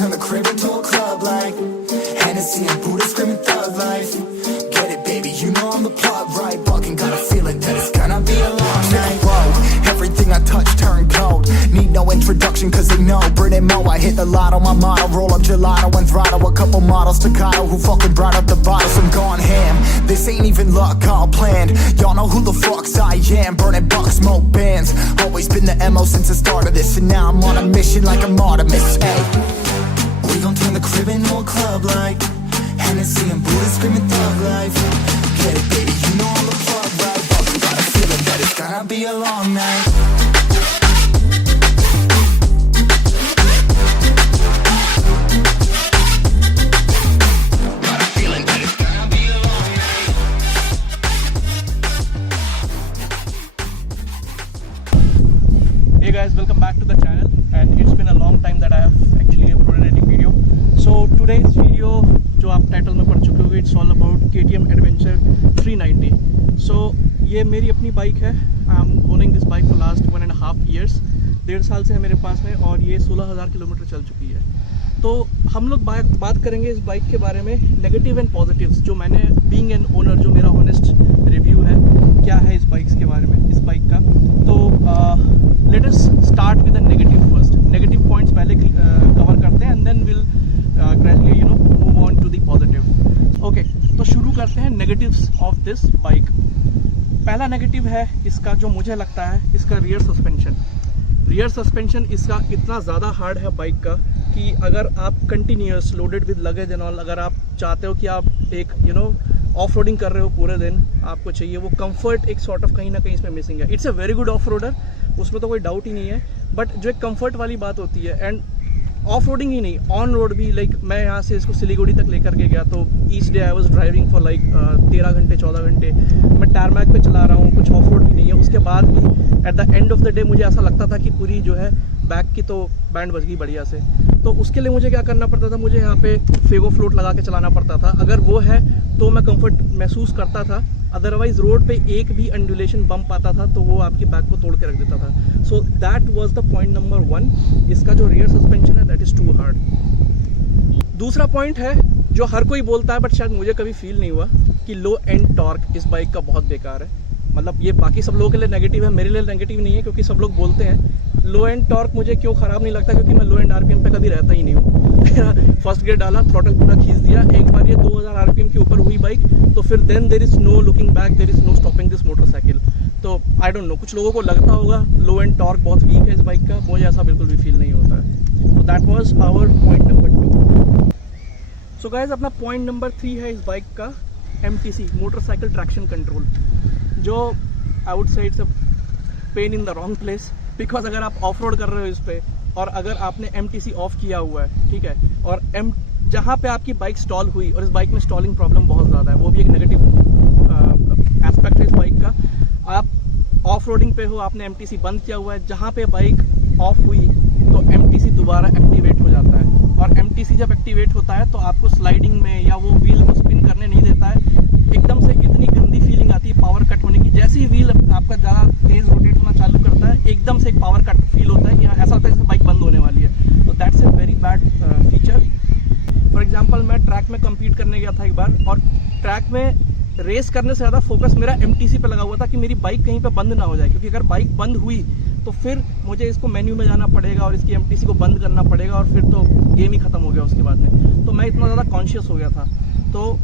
turn the crib into a club like Hennessy and Buddha screaming thug life. Get it, baby, you know I'm the plug, right? Fucking got a feeling that it's gonna be a long night. Whoa, everything I touch turn cold. Need no introduction cause they know Brit and Mo, I hit the lotto, my motto. Roll up gelato and throttle a couple models staccato who fucking brought up the bottles. I'm gone ham, this ain't even luck, all planned. Y'all know who the fucks I am. Burning bucks, smoke bands. Always been the MO since the start of this. And now I'm on a mission like I'm Artemis. Hey, we gon' turn the crib into a club like Hennessy and Buddha screaming thug life. Get it, baby, you know I'm the plug, right? Fucking got a feeling that it's gonna be a long night. Hey guys, welcome back to the channel, and it's been a long time that I have actually uploaded any video. So today's video जो आप title में पढ़ चुके होंगे, it's all about KTM Adventure 390. So ये मेरी अपनी bike है. I'm owning this bike for last 1.5 years. 1.5 साल से है मेरे पास में और ये 16,000 किलोमीटर चल चुकी है. तो हम लोग बात करेंगे इस बाइक के बारे में नेगेटिव एंड पॉजिटिव्स, जो मैंने बीइंग एन ओनर, जो मेरा ऑनेस्ट रिव्यू है क्या है इस बाइक्स के बारे में, इस बाइक का. तो let us start with the negative first. Negative points पहले कवर करते हैं and then will gradually move on to the positive. Okay, तो शुरू करते हैं नेगेटिव्स ऑफ दिस बाइक. पहला नेगेटिव है इसका, जो मुझे लगता है, इसका रियर सस्पेंशन. रियर सस्पेंशन इसका इतना ज़्यादा हार्ड है बाइक का कि अगर आप continuous loaded with luggage and all, अगर आप चाहते हो कि आप एक ऑफ रोडिंग कर रहे हो पूरे दिन, आपको चाहिए वो कंफर्ट, एक सॉर्ट ऑफ कहीं ना कहीं इसमें मिसिंग है. It's a very good off roader, उसमें तो कोई डाउट ही नहीं है, बट जो एक कंफर्ट वाली बात होती है, एंड ऑफ रोडिंग ही नहीं, ऑन रोड भी. लाइक मैं यहाँ से इसको सिलीगुड़ी तक लेकर के गया, तो each day I was driving for like 13 घंटे 14 घंटे. मैं टारमैक पे चला रहा हूँ, कुछ ऑफ रोड भी नहीं है. उसके बाद भी at the end of the day मुझे ऐसा लगता था कि पूरी जो है बैक की तो बैंड बज गई बढ़िया से. तो उसके लिए मुझे क्या करना पड़ता था, मुझे यहाँ पे फेगो फ्लोट लगा के चलाना पड़ता था. अगर वो है तो मैं कंफर्ट महसूस करता था, अदरवाइज रोड पे एक भी अंडुलेशन बम्प आता था तो वो आपकी बैक को तोड़ के रख देता था. So that was the point number 1. इसका जो रियर सस्पेंशन है दैट इज़ टू हार्ड. दूसरा पॉइंट है जो हर कोई बोलता है, बट शायद मुझे कभी फील नहीं हुआ, कि लो एंड टॉर्क इस बाइक का बहुत बेकार है. मतलब ये बाकी सब लोगों के लिए नेगेटिव है, मेरे लिए नेगेटिव नहीं है, क्योंकि सब लोग बोलते हैं. लो एंड टॉर्क मुझे क्यों ख़राब नहीं लगता, क्योंकि मैं लो एंड आरपीएम पे कभी रहता ही नहीं हूँ. मेरा फर्स्ट गियर डाला, थ्रॉटल पूरा खींच दिया, एक बार ये 2000 आरपीएम के ऊपर हुई बाइक, तो फिर then there is no looking back, there is no stopping this motorcycle. तो आई डोंट नो, कुछ लोगों को लगता होगा लो एंड टॉर्क बहुत वीक है इस बाइक का, मुझे ऐसा बिल्कुल भी फील नहीं होता है. तो that was our point number 2. So guys, अपना पॉइंट नंबर 3 है इस बाइक का MTC, मोटरसाइकिल ट्रैक्शन कंट्रोल, जो I would say it's a pain in the wrong place. Because अगर आप ऑफ रोड कर रहे हो इस पर, और अगर आपने MTC ऑफ किया हुआ है, ठीक है, और जहाँ पे आपकी बाइक स्टॉल हुई, और इस बाइक में स्टॉलिंग प्रॉब्लम बहुत ज़्यादा है, वो भी एक नेगेटिव एस्पेक्ट है इस बाइक का. आप ऑफ रोडिंग पे हो, आपने MTC बंद किया हुआ है, जहाँ पे बाइक ऑफ हुई तो MTC दोबारा एक्टिवेट हो जाता है, और MTC जब एक्टिवेट होता है तो आपको स्लाइडिंग में या वो व्हील को स्पिन करने नहीं देता है. एकदम से इतनी गंदी फीलिंग आती है पावर कट होने की. जैसे ही व्हील आपका ज़्यादा तेज़ रोटेट होना चालू करता है, एकदम से एक पावर कट फील होता है कि हाँ, ऐसा लगता है जैसे बाइक बंद होने वाली है. तो that's a very bad feature. For example, मैं ट्रैक में कम्पीट करने गया था एक बार, और ट्रैक में रेस करने से ज़्यादा फोकस मेरा MTC पे लगा हुआ था कि मेरी बाइक कहीं पे बंद ना हो जाए, क्योंकि अगर बाइक बंद हुई तो फिर मुझे इसको मेन्यू में जाना पड़ेगा और इसकी MTC को बंद करना पड़ेगा, और फिर तो गेम ही ख़त्म हो गया उसके बाद में. तो मैं इतना ज़्यादा कॉन्शियस हो गया था. तो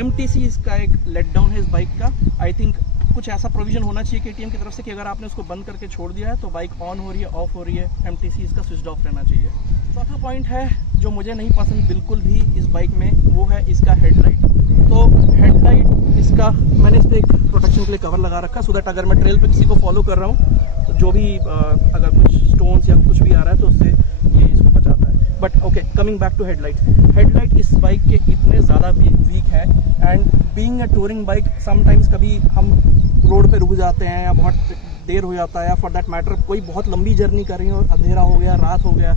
MTC इसका एक लेट डाउन है इस बाइक का. आई थिंक कुछ ऐसा प्रोविज़न होना चाहिए KTM की तरफ से कि अगर आपने उसको बंद करके छोड़ दिया है तो बाइक ऑन हो रही है, ऑफ हो रही है, MTC इसका स्विच ऑफ रहना चाहिए. चौथा पॉइंट है जो मुझे नहीं पसंद बिल्कुल भी इस बाइक में, वो है इसका हेडलाइट. तो हेडलाइट इसका, मैंने इस पर एक प्रोटेक्शन के लिए कवर लगा रखा, सो दैट अगर मैं ट्रेल पे किसी को फॉलो कर रहा हूँ तो जो भी अगर कुछ स्टोन्स या कुछ भी आ रहा है तो उससे ये इसको बचाता है. But okay, coming back to headlight. Headlight इस बाइक के इतने ज़्यादा वीक है, and being a touring bike, sometimes कभी हम रोड पे रुक जाते हैं या बहुत देर हो जाता है, या फॉर दैट मैटर कोई बहुत लंबी जर्नी कर रही हो, अंधेरा हो गया, रात हो गया,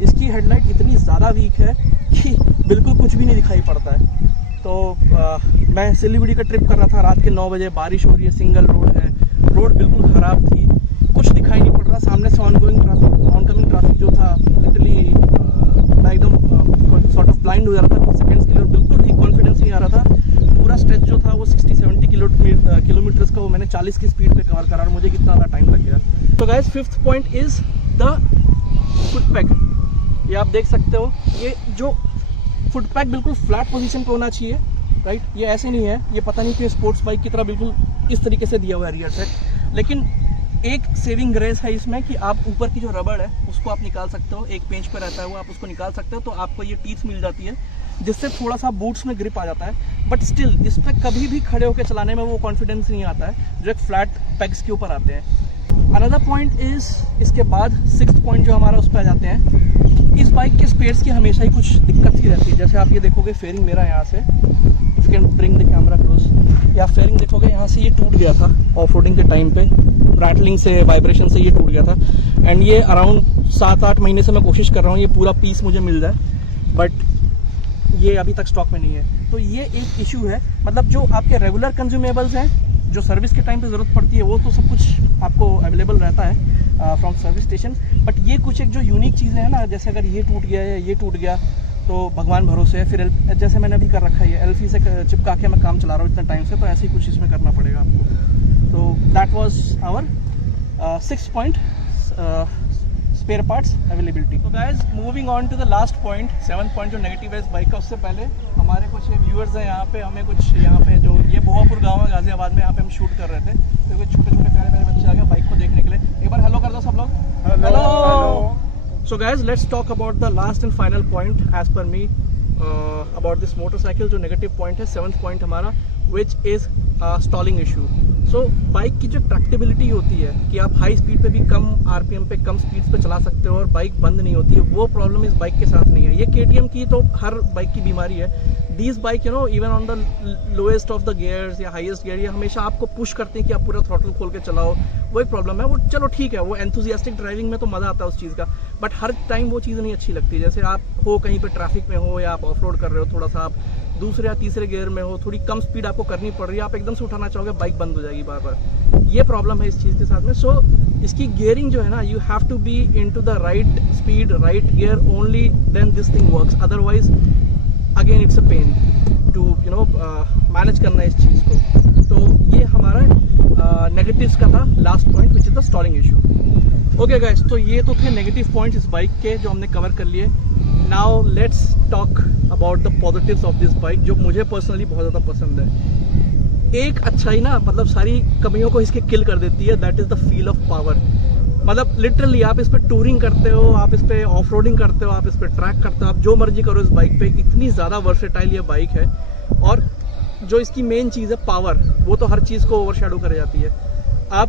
इसकी हेडलाइट इतनी ज़्यादा वीक है कि बिल्कुल कुछ भी नहीं दिखाई पड़ता है. तो मैं सिलीगुड़ी का ट्रिप कर रहा था, रात के 9 बजे, बारिश हो रही है, सिंगल रोड है, रोड बिल्कुल ख़राब थी, कुछ दिखाई नहीं पड़ रहा. सामने से ऑनकमिंग ट्रैफिक जो था, लिटरली हो जा रहा था कुछ सेकंड्स के लिए और बिल्कुल ठीक कॉन्फिडेंस नहीं आ रहा था। पूरा स्ट्रेच जो था वो 60-70 किलोमीटर्स का वो मैंने 40 की स्पीड पे कवर करा और मुझे कितना ज़्यादा टाइम लग गया। तो guys, 5th point is the footpeg. ये आप देख सकते हो, ये जो फुटपैग बिल्कुल फ्लैट पोजीशन पे होना चाहिए, राइट। ये ऐसे नहीं है, ये पता नहीं कि स्पोर्ट्स बाइक की तरह बिल्कुल इस तरीके से दिया हुआ है रियर सेट। लेकिन एक सेविंग ग्रेस है इसमें कि आप ऊपर की जो रबड़ है उसको आप निकाल सकते हो, एक पेंच पे रहता है वो, आप उसको निकाल सकते हो, तो आपको ये टीथ मिल जाती है जिससे थोड़ा सा बूट्स में ग्रिप आ जाता है। बट स्टिल इस पर कभी भी खड़े होकर चलाने में वो कॉन्फिडेंस नहीं आता है जो एक फ्लैट पैग्स के ऊपर आते हैं। अनदर पॉइंट इज, इसके बाद 6th पॉइंट जो हमारा उस पर आ जाते हैं, इस बाइक के स्पेयर्स की हमेशा ही कुछ दिक्कत सी रहती है। जैसे आप ये देखोगे फेयरिंग मेरा यहाँ से, you can bring the camera close, या फेयरिंग देखोगे यहाँ से ये टूट गया था ऑफ रोडिंग के टाइम पे, रैटलिंग से, वाइब्रेशन से ये टूट गया था। एंड ये अराउंड 7-8 महीने से मैं कोशिश कर रहा हूँ ये पूरा पीस मुझे मिल जाए, बट ये अभी तक स्टॉक में नहीं है। तो ये एक इशू है। मतलब जो आपके रेगुलर कंज्यूमेबल्स हैं, जो सर्विस के टाइम पे ज़रूरत पड़ती है, वो तो सब कुछ आपको अवेलेबल रहता है फ्रॉम सर्विस स्टेशन। बट ये कुछ एक जो यूनिक चीज़ें हैं ना, जैसे अगर ये टूट गया या ये टूट गया तो भगवान भरोसे है। फिर जैसे मैंने अभी कर रखा है, एलफी से चिपका के मैं काम चला रहा हूँ इतने टाइम से, तो ऐसे ही कुछ इसमें करना पड़ेगा आपको। तो that was our 6th point, spare parts availability. तो guys, moving on to the last point, 7th point जो नेगेटिव है इस बाइक का। उससे पहले हमारे कुछ व्यूअर्स हैं यहाँ पे, हमें कुछ यहाँ पे जो ये भोवापुर गाँव है गाजियाबाद में, यहाँ पे हम शूट कर रहे थे, तो कुछ छोटे छोटे प्यारे प्यारे बच्चे आ गए बाइक को देखने के लिए। एक बार हेलो कर दो सब लोग, hello. So guys, let's talk about the last and final point as per me about this motorcycle। जो negative point है 7th point हमारा, which is stalling issue। So bike की जो ट्रैक्टेबिलिटी होती है कि आप हाई स्पीड पे भी कम आरपीएम पे, कम स्पीड्स पे चला सकते हो और बाइक बंद नहीं होती है, वो प्रॉब्लम इस बाइक के साथ नहीं है। ये KTM की तो हर बाइक की बीमारी है। These bike you know even on the lowest of the gears या हाईएस्ट गियर, ये हमेशा आपको पुश करते हैं कि आप पूरा थ्रॉटल खोल के चलाओ। वही प्रॉब्लम है। वो चलो ठीक है, वो एंथुजियास्टिक ड्राइविंग में तो मज़ा आता है उस चीज़ का, बट हर टाइम वो चीज़ नहीं अच्छी लगती। जैसे आप हो कहीं पे ट्रैफिक में हो या आप ऑफ रोड कर रहे हो, थोड़ा सा आप दूसरे या तीसरे गियर में हो, थोड़ी कम स्पीड आपको करनी पड़ रही है, आप एकदम से उठाना चाहोगे, बाइक बंद हो जाएगी बार बार। ये प्रॉब्लम है इस चीज़ के साथ में। सो इसकी गियरिंग जो है ना, you have to be into the right speed, right gear, only then this thing works. Otherwise again it's a pain to you know manage करना इस चीज़ को। तो ये हमारा नेगेटिव्स का था last point, which is the stalling issue. Okay guys, तो ये तो थे नेगेटिव पॉइंट्स इस बाइक के जो हमने कवर कर लिए। Now let's talk about the positives of this bike, जो मुझे पर्सनली बहुत ज़्यादा पसंद है। एक अच्छाई ना, मतलब सारी कमियों को इसके किल कर देती है, that is the feel of power. मतलब लिटरली आप इस पर टूरिंग करते हो, आप इस पर ऑफ रोडिंग करते हो, आप इस पर ट्रैक करते हो, आप जो मर्जी करो इस बाइक पे। इतनी ज़्यादा वर्सेटाइल ये बाइक है, और जो इसकी मेन चीज़ है पावर, वो तो हर चीज़ को ओवरशैडो कर जाती है। आप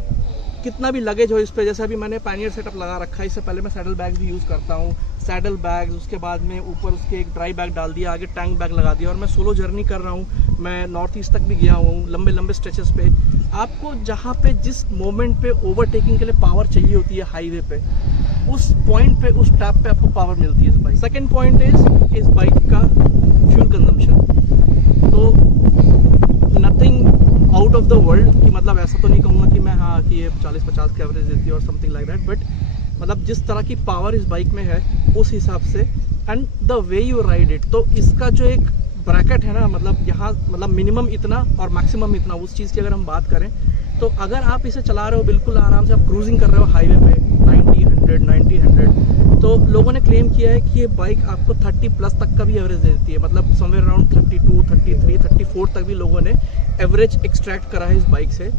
कितना भी लगेज हो इस पे, जैसे अभी मैंने पैनियर सेटअप लगा रखा है, इससे पहले मैं सैडल बैग्स भी यूज़ करता हूँ। सैडल बैग्स, उसके बाद में ऊपर उसके एक ड्राई बैग डाल दिया, आगे टैंक बैग लगा दिया, और मैं सोलो जर्नी कर रहा हूँ। मैं नॉर्थ ईस्ट तक भी गया हूँ, लंबे लंबे स्ट्रेचेस पे। आपको जहाँ पे जिस मोमेंट पे ओवरटेकिंग के लिए पावर चाहिए होती है हाईवे पे, उस पॉइंट पे, उस टैप पे आपको पावर मिलती है इस बाइक। सेकेंड पॉइंट इज इस बाइक का फ्यूल कंजम्पशन। तो nothing out of the world, कि मतलब ऐसा तो नहीं कहूँगा कि मैं हाँ कि ये 40-50 की एवरेज देती है और समथिंग लाइक दैट, बट मतलब जिस तरह की पावर इस बाइक में है उस हिसाब से, and the way you ride it. तो इसका जो एक ब्रैकेट है ना, मतलब यहाँ मतलब मिनिमम इतना और मैक्सिमम इतना, उस चीज़ की अगर हम बात करें तो अगर आप इसे चला रहे हो बिल्कुल आराम से, आप क्रूजिंग कर रहे हो हाईवे पे 90-100, तो लोगों ने क्लेम किया है कि ये बाइक आपको 30+ तक का भी एवरेज दे देती है। मतलब समवेयर अराउंड 32, 33, 34 तक भी लोगों ने एवरेज एक्सट्रैक्ट करा है इस बाइक से।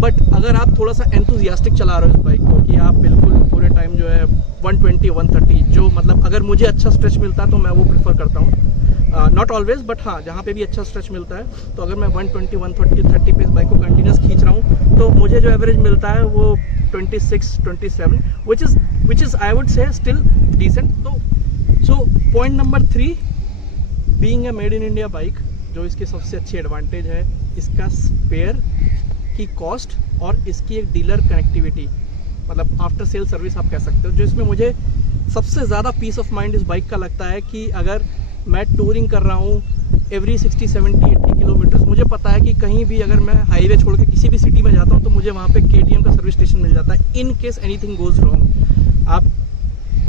बट अगर आप थोड़ा सा एंथुजियास्टिक चला रहे हो इस बाइक को, कि आप बिल्कुल पूरे टाइम जो है 120, 130, जो मतलब अगर मुझे अच्छा स्ट्रेच मिलता है तो मैं वो प्रेफर करता हूँ। नॉट ऑलवेज, बट हाँ जहाँ पे भी अच्छा स्ट्रेच मिलता है, तो अगर मैं 120, 130, 30 पे इस बाइक को कंटिन्यूस खींच रहा हूँ, तो मुझे जो एवरेज मिलता है वो 26, 27, which is I would say still decent। तो so point number 3, being a made in India bike, जो इसकी सबसे अच्छी एडवांटेज है, इसका स्पेयर की कॉस्ट और इसकी एक डीलर कनेक्टिविटी, मतलब आफ्टर सेल सर्विस आप कह सकते हो। जो इसमें मुझे सबसे ज़्यादा पीस ऑफ माइंड इस बाइक का लगता है कि अगर मैं टूरिंग कर रहा हूँ एवरी 60, 70, 80 किलोमीटर्स, मुझे पता है कि कहीं भी अगर मैं हाईवे छोड़ के किसी भी सिटी में जाता हूँ तो मुझे वहाँ पे KTM का सर्विस स्टेशन मिल जाता है, in case anything goes wrong. आप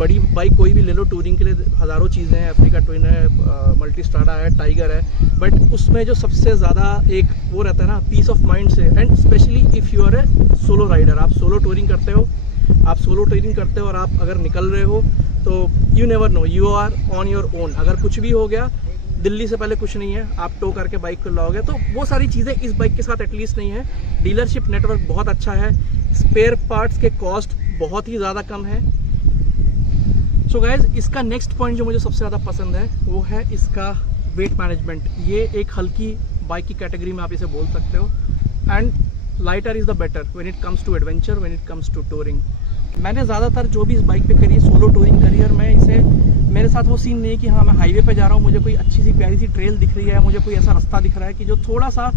बड़ी बाइक कोई भी ले लो टूरिंग के लिए, हज़ारों चीज़ें हैं, अफ्रीका ट्विन है, मल्टी स्ट्राडा है, टाइगर है, बट उसमें जो सबसे ज़्यादा एक वो रहता है ना पीस ऑफ माइंड से, and specially if you are a solo rider, आप सोलो टूरिंग करते हो और आप अगर निकल रहे हो तो you never know, you are on your own. अगर कुछ भी हो गया, दिल्ली से पहले कुछ नहीं है, आप टो करके बाइक को लाओगे, तो वो सारी चीज़ें इस बाइक के साथ एटलीस्ट नहीं है। डीलरशिप नेटवर्क बहुत अच्छा है, स्पेयर पार्ट्स के कॉस्ट बहुत ही ज़्यादा कम है। सो गाइज, इसका नेक्स्ट पॉइंट जो मुझे सबसे ज़्यादा पसंद है वो है इसका वेट मैनेजमेंट। ये एक हल्की बाइक की कैटेगरी में आप इसे बोल सकते हो, and lighter is the better when it comes to adventure, when it comes to touring. मैंने ज़्यादातर जो भी इस बाइक पे करी है सोलो टूरिंग करी है, और मैं इसे, मेरे साथ वो सीन नहीं है कि हाँ मैं हाईवे पे जा रहा हूँ, मुझे कोई अच्छी सी प्यारी सी ट्रेल दिख रही है, मुझे कोई ऐसा रास्ता दिख रहा है कि जो थोड़ा सा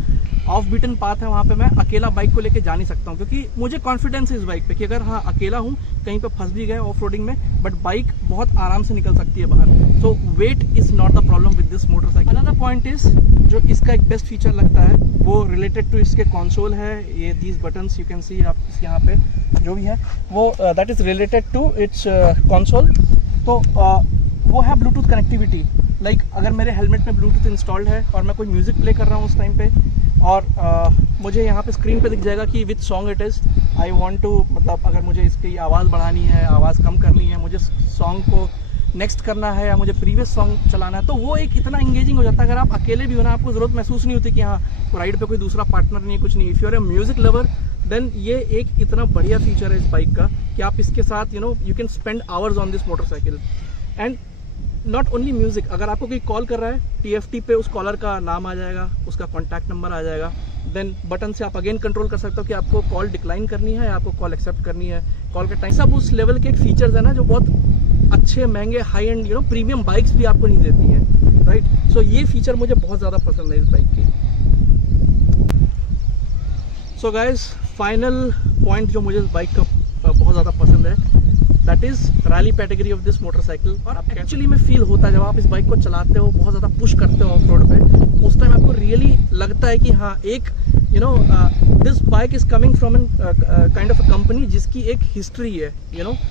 ऑफ बीटन पाथ है, वहाँ पे मैं अकेला बाइक को लेके जा नहीं सकता हूँ, क्योंकि मुझे कॉन्फिडेंस है इस बाइक पे कि अगर हाँ अकेला हूँ, कहीं पे फंस भी गए ऑफ रोडिंग में, बट बाइक बहुत आराम से निकल सकती है बाहर। So weight is not the problem with this motorcycle. Another point is, जो इसका एक बेस्ट फीचर लगता है वो रिलेटेड टू इसके कंसोल है। ये these buttons you can see, आप यहाँ पे जो भी है वो that is related to its console. तो वो है ब्लूटूथ कनेक्टिविटी। लाइक अगर मेरे हेलमेट में ब्लूटूथ इंस्टॉल्ड है और मैं कोई म्यूज़िक प्ले कर रहा हूँ उस टाइम पे, और मुझे यहाँ पे स्क्रीन पे दिख जाएगा कि which song it is I want to, मतलब अगर मुझे इसकी आवाज़ बढ़ानी है, आवाज़ कम करनी है, मुझे सॉन्ग को नेक्स्ट करना है या मुझे प्रीवियस सॉन्ग चलाना है, तो वो एक इतना इंगेजिंग हो जाता है। अगर आप अकेले भी हो ना, आपको ज़रूरत महसूस नहीं होती कि हाँ राइड पे कोई दूसरा पार्टनर नहीं है, कुछ नहीं। If you are a music lover, then ये एक इतना बढ़िया फीचर है इस बाइक का कि आप इसके साथ you can spend hours on this motorcycle. And not only music, अगर आपको कोई कॉल कर रहा है, TFT पे उस कॉलर का नाम आ जाएगा, उसका कॉन्टैक्ट नंबर आ जाएगा, देन बटन से आप अगेन कंट्रोल कर सकते हो कि आपको कॉल डिक्लाइन करनी है या आपको कॉल एक्सेप्ट करनी है, कॉल का टाइम। सब उस लेवल के फीचर्स है ना जो बहुत अच्छे महंगे हाई एंड प्रीमियम बाइक्स भी आपको नहीं देती हैं, राइट। सो ये फीचर मुझे बहुत ज़्यादा पसंद है इस बाइक की। सो गाइज, फाइनल पॉइंट जो मुझे इस बाइक का बहुत ज़्यादा पसंद है, that is rally category of this motorcycle. और एक्चुअली में फील होता है जब आप इस बाइक को चलाते हो, बहुत ज़्यादा पुश करते हो ऑफ रोड पे, उस टाइम आपको रियली लगता है कि हाँ एक this bike is coming from an kind of a company जिसकी एक हिस्ट्री है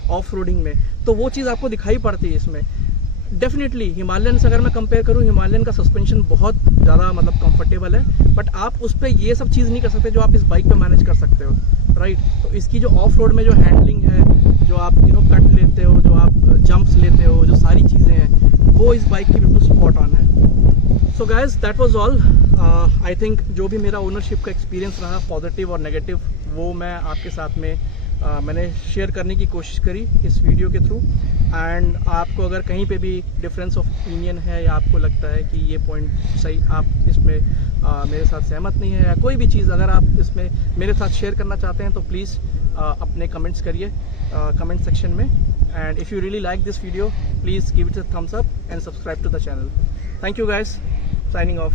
ऑफ रोडिंग में, तो वो चीज़ आपको दिखाई पड़ती है इसमें। डेफिनेटली हिमालयन से अगर मैं कंपेयर करूँ, हिमालयन का सस्पेंशन बहुत ज़्यादा मतलब कंफर्टेबल है, बट आप उस पर ये सब चीज़ नहीं कर सकते जो आप इस बाइक पे मैनेज कर सकते हो, राइट। तो इसकी जो ऑफ रोड में जो हैंडलिंग है, जो आप कट लेते हो, जो आप जंप्स लेते हो, जो सारी चीज़ें हैं, वो इस बाइक की बिल्कुल स्पॉट ऑन है। So guys, that was all. I think जो भी मेरा ओनरशिप का एक्सपीरियंस रहा, पॉजिटिव और नेगेटिव, वो मैं आपके साथ में मैंने शेयर करने की कोशिश करी इस वीडियो के थ्रू। एंड आपको अगर कहीं पे भी डिफरेंस ऑफ ओपिनियन है या आपको लगता है कि ये पॉइंट सही, आप इसमें मेरे साथ सहमत नहीं है, या कोई भी चीज़ अगर आप इसमें मेरे साथ शेयर करना चाहते हैं, तो प्लीज़ अपने कमेंट्स करिए कमेंट सेक्शन में। And if you really like this video, please give it a thumbs up and subscribe to the channel. Thank you guys, signing of.